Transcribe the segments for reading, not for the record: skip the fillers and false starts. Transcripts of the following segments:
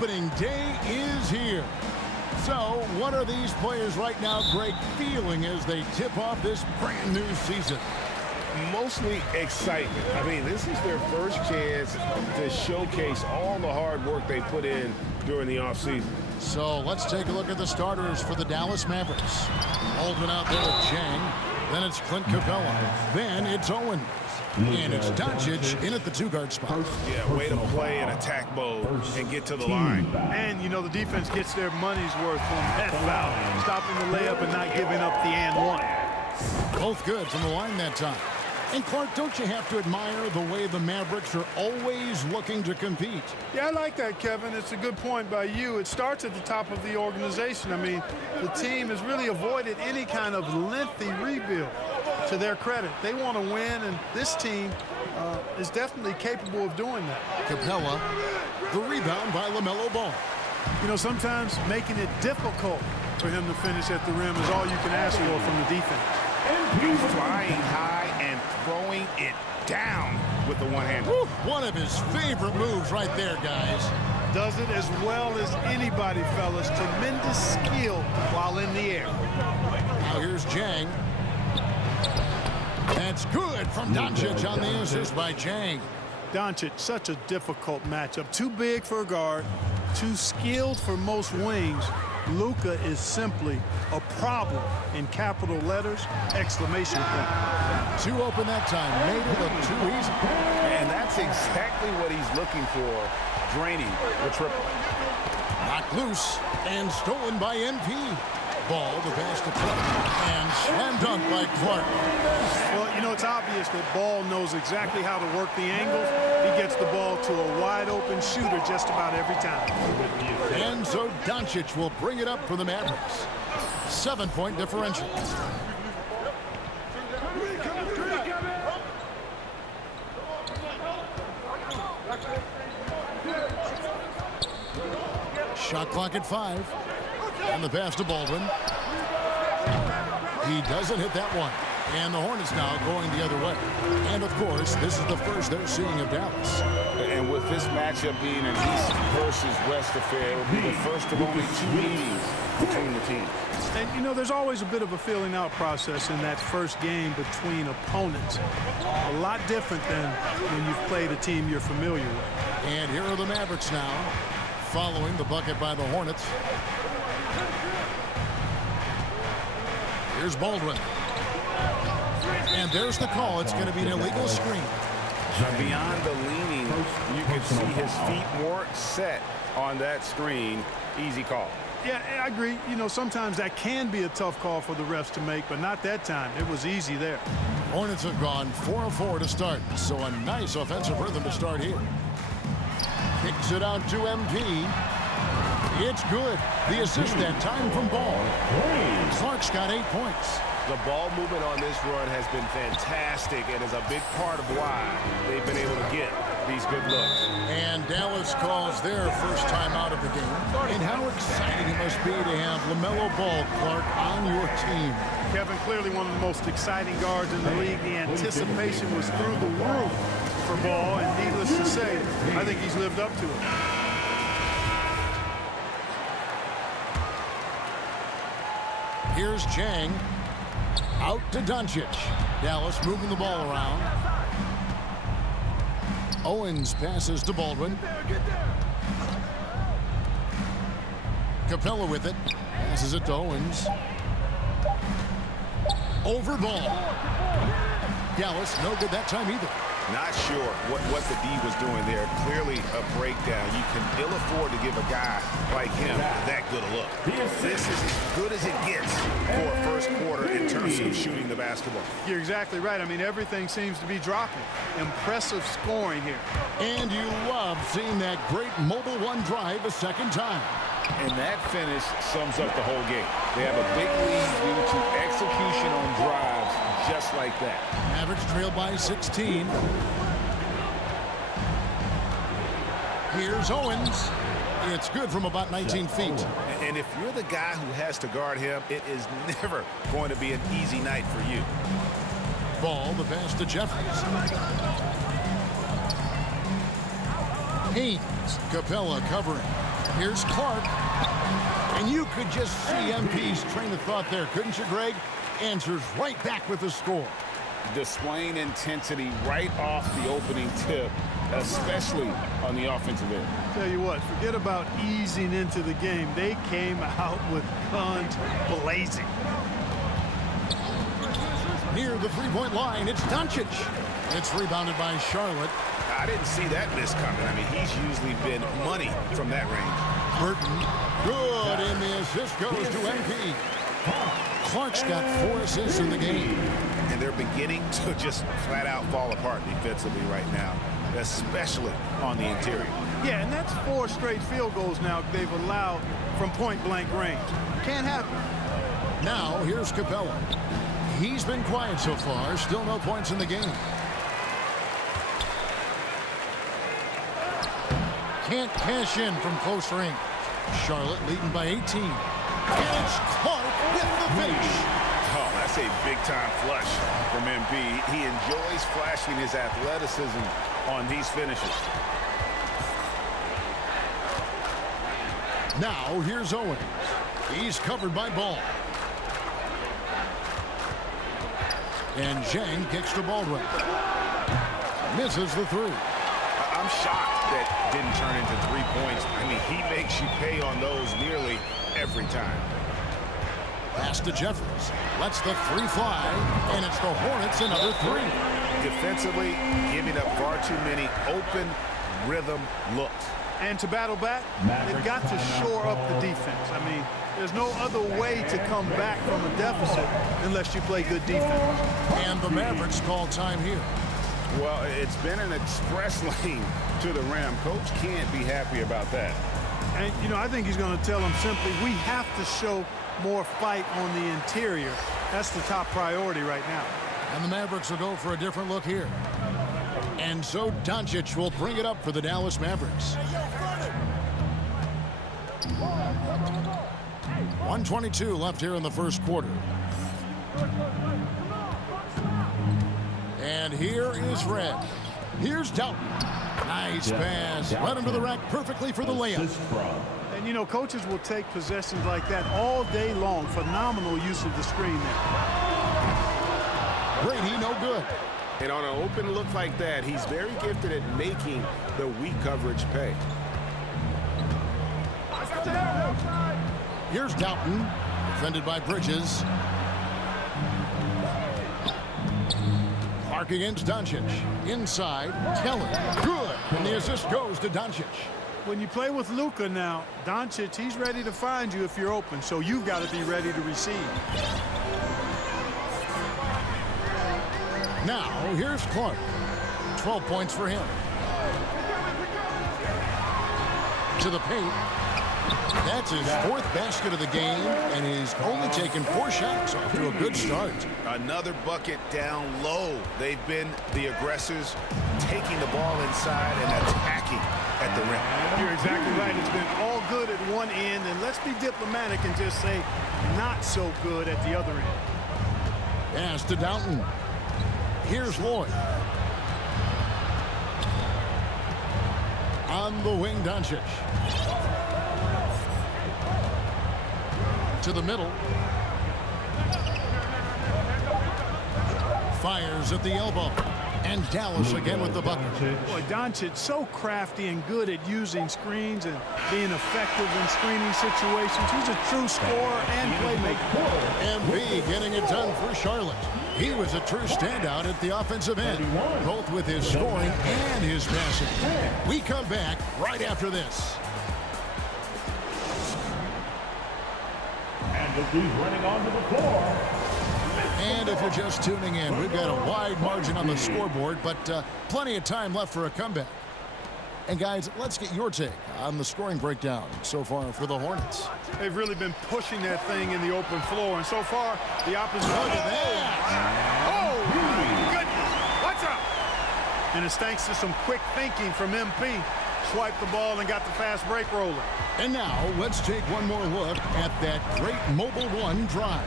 Opening day is here. So, what are these players right now, Greg, feeling as they tip off this brand new season? Mostly excitement. I mean, this is their first chance to showcase all the hard work they put in during the offseason. So, let's take a look at the starters for the Dallas Mavericks. Baldwin out there with Jang. Then it's Clint Capella. Then it's Owens. And it's Doncic in at the two-guard spot. Yeah, way to play in attack mode and get to the line. And, you know, the defense gets their money's worth from that foul. Stopping the layup and not giving up the and one. Both good from the line that time. And, Clark, don't you have to admire the way the Mavericks are always looking to compete? Yeah, I like that, Kevin. It's a good point by you. It starts at the top of the organization. I mean, the team has really avoided any kind of lengthy rebuild. To their credit, they want to win, and this team is definitely capable of doing that. Capella, the rebound by LaMelo Ball. You know, sometimes making it difficult for him to finish at the rim is all you can ask for from the defense. Flying high and throwing it down with the one-hand. One of his favorite moves right there, guys. Does it as well as anybody, fellas. Tremendous skill while in the air. Now here's Jang. That's good from Doncic on the assist by Jang. Doncic, such a difficult matchup. Too big for a guard, too skilled for most wings. Luka is simply a problem in capital letters, exclamation point. Too open that time, made it look too easy. And that's exactly what he's looking for, draining the triple. Knocked loose and stolen by MP. Ball, the pass to Clark, and slam dunk by Clark. Well, you know, it's obvious that Ball knows exactly how to work the angles. He gets the ball to a wide-open shooter just about every time. And so Doncic will bring it up for the Mavericks. 7-point differential. Shot clock at 5. And the pass to Baldwin. He doesn't hit that one. And the Hornets now going the other way. And, of course, this is the first they're seeing of Dallas. And with this matchup being an East versus West affair, it'll be the first of only 2 meetings between the teams. And, you know, there's always a bit of a feeling out process in that first game between opponents. A lot different than when you've played a team you're familiar with. And here are the Mavericks now, following the bucket by the Hornets. Here's Baldwin. And there's the call. It's going to be an illegal screen. Beyond the leaning, you can see his feet weren't set on that screen. Easy call. Yeah, I agree. You know, sometimes that can be a tough call for the refs to make, but not that time. It was easy there. Hornets have gone 4 of 4 to start, so a nice offensive rhythm to start here. Kicks it out to MP. It's good. The assist that time from Ball. Clark's got 8 points. The ball movement on this run has been fantastic and is a big part of why they've been able to get these good looks. And Dallas calls their first time out of the game. And how exciting it must be to have LaMelo Ball, Clark, on your team. Kevin, clearly one of the most exciting guards in the league. The anticipation was through the roof for Ball, and needless to say, I think he's lived up to it. Here's Jang. Out to Doncic. Dallas moving the ball around. Owens passes to Baldwin. Capella with it. Passes it to Owens. Over Ball. Dallas, no good that time either. Not sure what the D was doing there. Clearly a breakdown. You can ill afford to give a guy like him that good a look. This is as good as it gets for a first quarter in terms of shooting the basketball. You're exactly right. I mean, everything seems to be dropping. Impressive scoring here. And you love seeing that great mobile one drive a second time. And that finish sums up the whole game. They have a big lead due to execution on drives just like that. Mavericks trail by 16. Here's Owens. It's good from about 19 feet. And if you're the guy who has to guard him, it is never going to be an easy night for you. Ball, the pass to Jeffries. Haynes, Capella covering. Here's Clark. And you could just see MP's train of thought there, couldn't you, Greg? Answers right back with the score. Displaying intensity right off the opening tip, especially on the offensive end. Tell you what, forget about easing into the game. They came out with guns blazing. Near the three-point line, it's Doncic. It's rebounded by Charlotte. I didn't see that miss coming. I mean, he's usually been money from that range. Burton, good, and the assist goes to MP. Clark's got 4 assists in the game. And they're beginning to just flat out fall apart defensively right now, especially on the interior. Yeah, and that's 4 straight field goals now they've allowed from point-blank range. Can't happen. Now, here's Capella. He's been quiet so far, still no points in the game. Can't cash in from close range. Charlotte leading by 18. And it's Clark with the finish. Oh, that's a big-time flush from MP. He enjoys flashing his athleticism on these finishes. Now, here's Owens. He's covered by Ball. And Zhang kicks to Baldwin. Misses the 3. I'm shocked that didn't turn into 3 points. I mean, he makes you pay on those nearly every time. Pass to Jeffries. Lets the 3 fly, and it's the Hornets another 3. Defensively, giving up far too many open rhythm looks. And to battle back, they've got to shore up the defense. I mean, there's no other way to come back from a deficit unless you play good defense. And the Mavericks call time here. Well, it's been an express lane to the rim. Coach can't be happy about that. And, you know, I think he's going to tell them simply, we have to show more fight on the interior. That's the top priority right now. And the Mavericks will go for a different look here. And so Doncic will bring it up for the Dallas Mavericks. 1:22 left here in the first quarter. And here is Red. Here's Doughton. Nice pass. Right under the rack perfectly for the layup. And, you know, coaches will take possessions like that all day long. Phenomenal use of the screen there. Brady, no good. And on an open look like that, he's very gifted at making the weak coverage pay. Here's Doughton, defended by Bridges. Clark against Doncic. Inside, Kelly. Good. And the assist goes to Doncic. When you play with Luka now, Doncic, he's ready to find you if you're open, so you've got to be ready to receive. Now, here's Clark. 12 points for him. To the paint. That's his 4th basket of the game, and he's only taken 4 shots off to a good start. Another bucket down low. They've been the aggressors, taking the ball inside and attacking at the rim. You're exactly right. It's been all good at one end, and let's be diplomatic and just say not so good at the other end. Pass to Doughton. Here's Lloyd. On the wing, Doncic. To the middle. Fires at the elbow. And Dallas again with the bucket. Boy, Doncic so crafty and good at using screens and being effective in screening situations. He's a true scorer and playmaker. MB getting it done for Charlotte. He was a true standout at the offensive end, both with his scoring and his passing. We come back right after this. And he's running onto the floor. And if you're just tuning in, we've got a wide margin on the scoreboard, but plenty of time left for a comeback. And guys, let's get your take on the scoring breakdown so far for the Hornets. They've really been pushing that thing in the open floor, and so far, the opposite. Look at that! Oh, my goodness! What's up? And it's thanks to some quick thinking from MP. Swiped the ball and got the fast break rolling. And now, let's take one more look at that great Mobile One drive.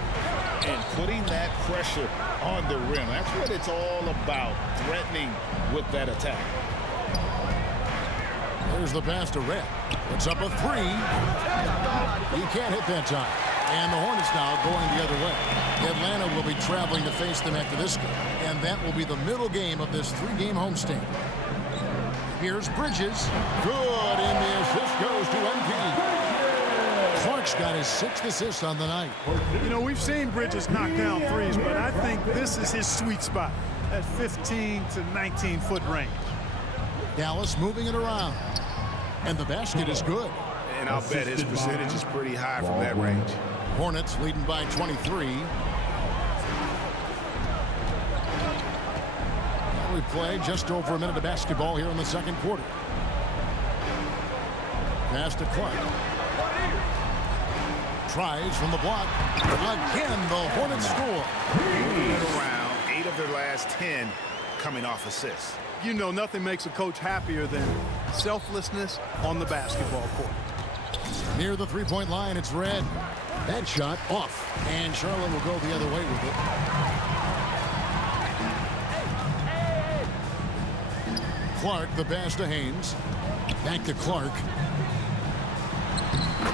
And putting that pressure on the rim. That's what it's all about, threatening with that attack. There's the pass to Red. Puts up a three. He can't hit that time. And the Hornets now going the other way. Atlanta will be traveling to face them after this game. And that will be the middle game of this 3-game homestand. Here's Bridges. Good, and the assist goes to MP. Clark's got his 6th assist on the night. You know, we've seen Bridges knock down threes, but I think this is his sweet spot at 15 to 19-foot range. Dallas moving it around. And the basket is good. And I'll bet his percentage is pretty high from that range. Hornets leading by 23. We played just over a minute of basketball here in the second quarter. Pass to Clark. Tries from the block. Again, the Hornets score. Moving it around, 8 of their last 10 coming off assists. You know, nothing makes a coach happier than selflessness on the basketball court. Near the three-point line, it's Red. That shot off. And Charlotte will go the other way with it. Clark, the pass to Haynes. Back to Clark.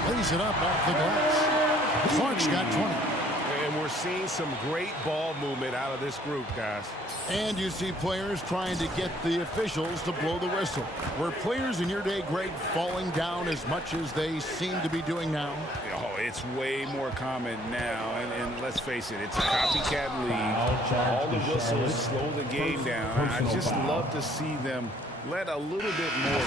Lays it up off the glass. Clark's got 20. And we're seeing some great ball movement out of this group, guys. And you see players trying to get the officials to blow the whistle. Were players in your day, Greg, falling down as much as they seem to be doing now? Oh, it's way more common now. And let's face it, it's a copycat league. All the whistles slow the game down. I just love to see them let a little bit more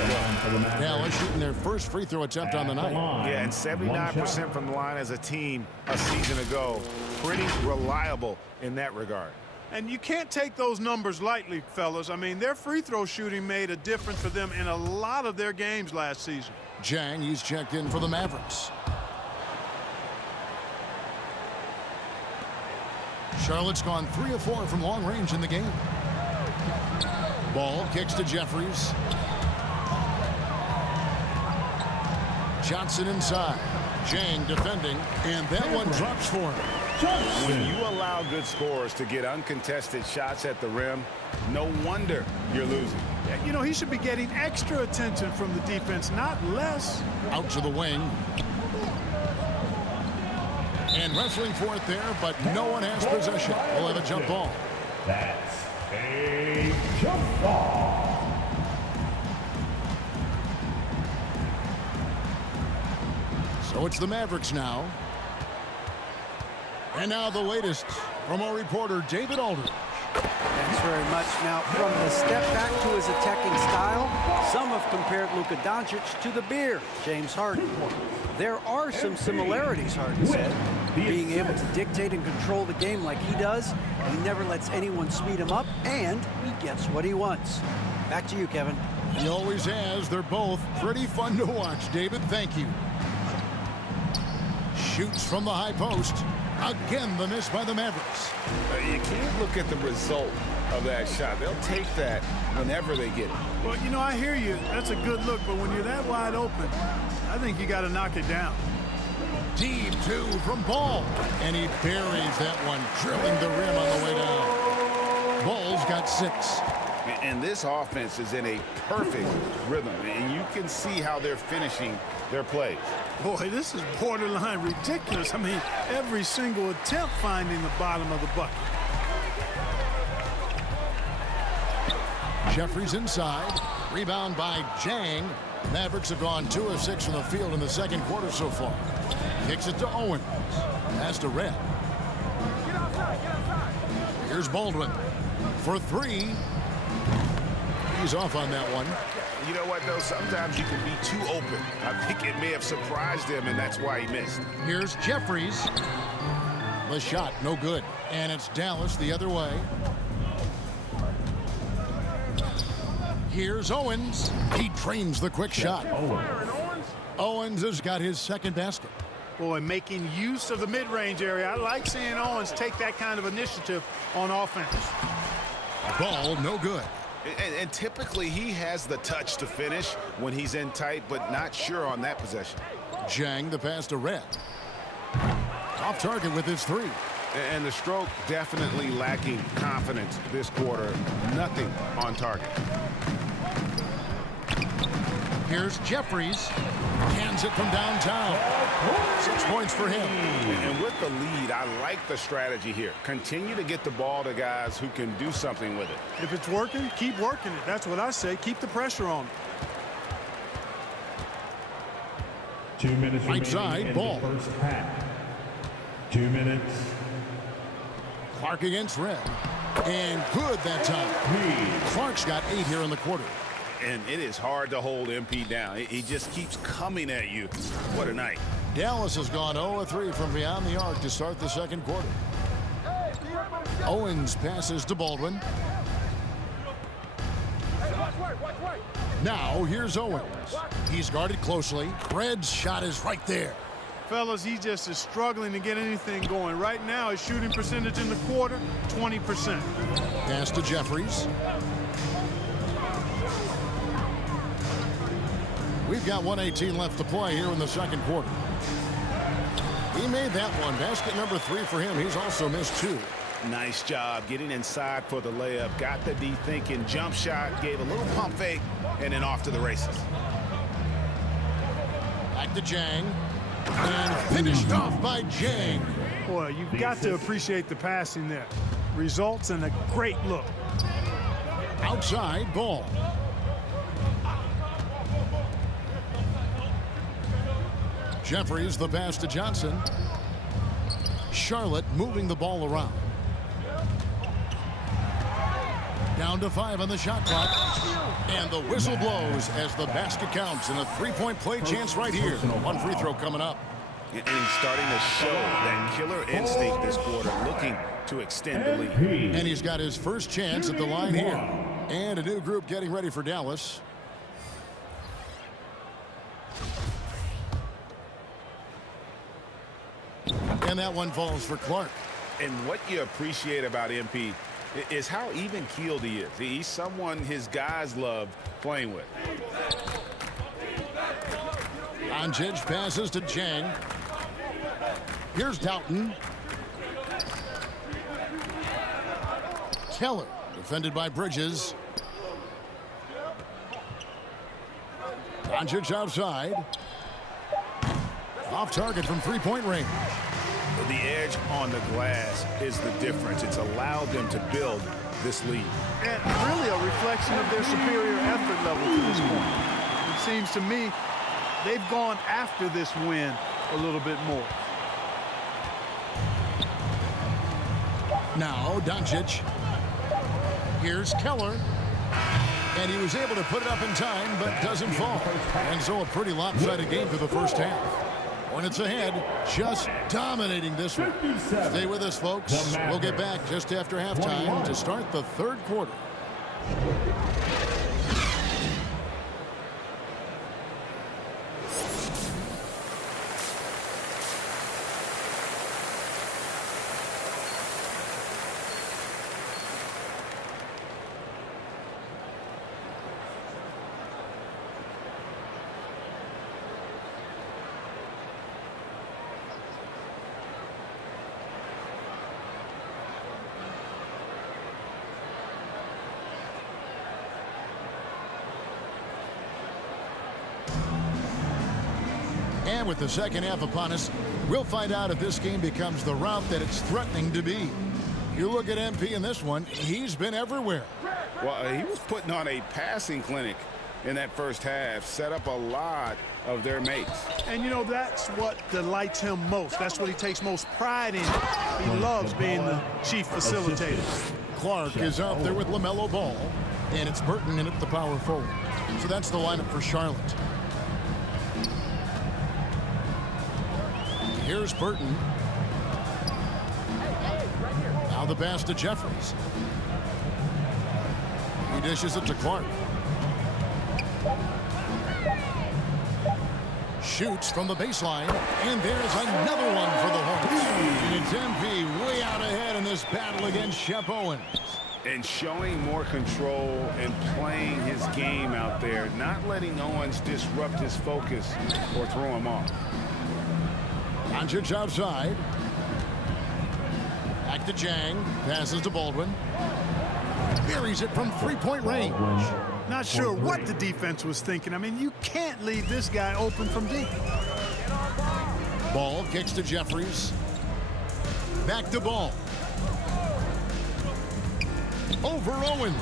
go. Dallas shooting their first free throw attempt on the night. Yeah, and 79% from the line as a team a season ago. Pretty reliable in that regard. And you can't take those numbers lightly, fellas. I mean, their free throw shooting made a difference for them in a lot of their games last season. Jang, he's checked in for the Mavericks. Charlotte's gone 3 of 4 from long range in the game. Ball kicks to Jeffries. Johnson inside. Jang defending, and that one drops for him. When you allow good scorers to get uncontested shots at the rim, no wonder you're losing. You know, he should be getting extra attention from the defense, not less. Out to the wing. And wrestling for it there, but no one has possession. We'll have a jump ball. That's a jump ball. So it's the Mavericks now. And now the latest from our reporter, David Aldridge. Thanks very much. Now, from the step back to his attacking style, some have compared Luka Doncic to the Bear, James Harden. There are some similarities, Harden said. Being able to dictate and control the game like he does, he never lets anyone speed him up, and he gets what he wants. Back to you, Kevin. He always has. They're both pretty fun to watch. David, thank you. Shoots from the high post. Again, the miss by the Mavericks. You can't look at the result of that shot. They'll take that whenever they get it. Well, you know, I hear you. That's a good look, but when you're that wide open, I think you got to knock it down. Deep two from Ball. And he buries that one, drilling the rim on the way down. Ball's got 6. And this offense is in a perfect rhythm, and you can see how they're finishing their plays. Boy, this is borderline ridiculous. I mean, every single attempt finding the bottom of the bucket. Jeffries inside. Rebound by Jang. Mavericks have gone 2 of 6 from the field in the second quarter so far. Kicks it to Owens. Pass to Red. Here's Baldwin for 3. He's off on that one. You know what, though? Sometimes you can be too open. I think it may have surprised him, and that's why he missed. Here's Jeffries. The shot, no good. And it's Dallas the other way. Here's Owens. He trains the quick shot. Owens has got his second basket. Boy, making use of the mid-range area. I like seeing Owens take that kind of initiative on offense. Ball, no good. And typically he has the touch to finish when he's in tight, but not sure on that possession. Jang, the pass to Red. Off target with his 3. And the stroke definitely lacking confidence this quarter. Nothing on target. Here's Jeffries. Hands it from downtown. 6 points for him. And with the lead, I like the strategy here. Continue to get the ball to guys who can do something with it. If it's working, keep working it. That's what I say. Keep the pressure on. 2 minutes Right remaining side, in ball. the first half. 2 minutes. Clark against Red. And good that time. Clark's got 8 here in the quarter. And it is hard to hold MP down. He just keeps coming at you. What a night. Dallas has gone 0-3 from beyond the arc to start the second quarter. Owens passes to Baldwin. Now here's Owens. He's guarded closely. Red's shot is right there. Fellas, he just is struggling to get anything going. Right now, his shooting percentage in the quarter, 20%. Pass to Jeffries. We've got 1:18 left to play here in the second quarter. He made that one. Basket number 3 for him. He's also missed 2. Nice job getting inside for the layup. Got the D thinking. Jump shot. Gave a little pump fake. And then off to the races. Back to Jang. And finished off by Jang. Boy, you've got to appreciate the passing there. Results in a great look. Outside ball. Jeffries the pass to Johnson. Charlotte moving the ball around. Down to 5 on the shot clock. And the whistle blows as the basket counts and a 3-point play chance right here. One free throw coming up. And he's starting to show that killer instinct this quarter, looking to extend the lead. And he's got his first chance at the line here. And a new group getting ready for Dallas. And that one falls for Clark. And what you appreciate about MP is how even-keeled he is. He's someone his guys love playing with. Doncic passes to Jang. Here's Doughton. Keller defended by Bridges. Doncic outside. Off target from 3-point range. The edge on the glass is the difference. It's allowed them to build this lead. And really a reflection of their superior effort level to this point. It seems to me they've gone after this win a little bit more. Now Doncic. Here's Keller. And he was able to put it up in time, but doesn't fall. And so a pretty lopsided game for the first half. Hornets ahead, just dominating this one. Stay with us, folks. We'll get back just after halftime to start the third quarter. And with the second half upon us, we'll find out if this game becomes the rout that it's threatening to be. You look at MP in this one, he's been everywhere. Well, he was putting on a passing clinic in that first half, set up a lot of their mates. And, you know, that's what delights him most. That's what he takes most pride in. He loves being the chief facilitator. Clark is out there with LaMelo Ball, and it's Burton in at the power forward. So that's the lineup for Charlotte. Here's Burton. Now the pass to Jeffries. He dishes it to Clark. Shoots from the baseline, and there's another one for the Hornets. And it's MP way out ahead in this battle against Shep Owens. And showing more control and playing his game out there, not letting Owens disrupt his focus or throw him off. Doncic outside. Back to Jang. Passes to Baldwin. Buries it from 3-point range. Not sure what the defense was thinking. I mean, you can't leave this guy open from deep. Ball kicks to Jeffries. Back to Ball. Over Owen.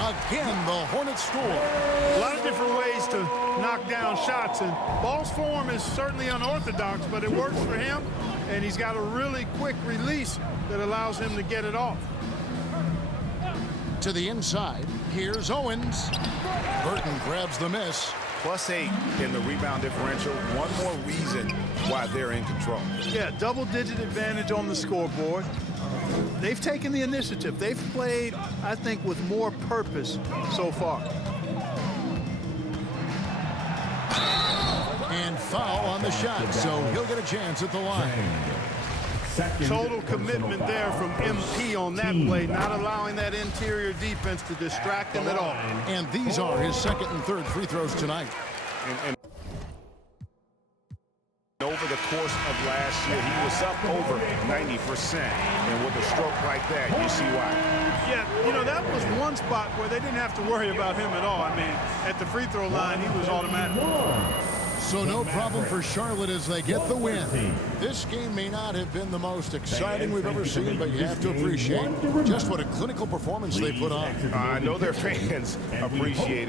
Again, the Hornets score. A lot of different ways to knock down shots, and Ball's form is certainly unorthodox, but it works for him, and he's got a really quick release that allows him to get it off. To the inside, here's Owens. Burton grabs the miss. +8 in the rebound differential. One more reason why they're in control. Yeah, double-digit advantage on the scoreboard. They've taken the initiative. They've played, I think, with more purpose so far. And foul on the shot, so he'll get a chance at the line. Total commitment there from MP on that play, not allowing that interior defense to distract him at all. And these are his second and third free throws tonight. And over the course of last year, he was up over 90%. And with a stroke like that, you see why. Yeah, you know, that was one spot where they didn't have to worry about him at all. I mean, at the free throw line, he was automatic. So no problem for Charlotte as they get the win. This game may not have been the most exciting we've ever seen, but you have to appreciate just what a clinical performance they put on. I know their fans appreciate it.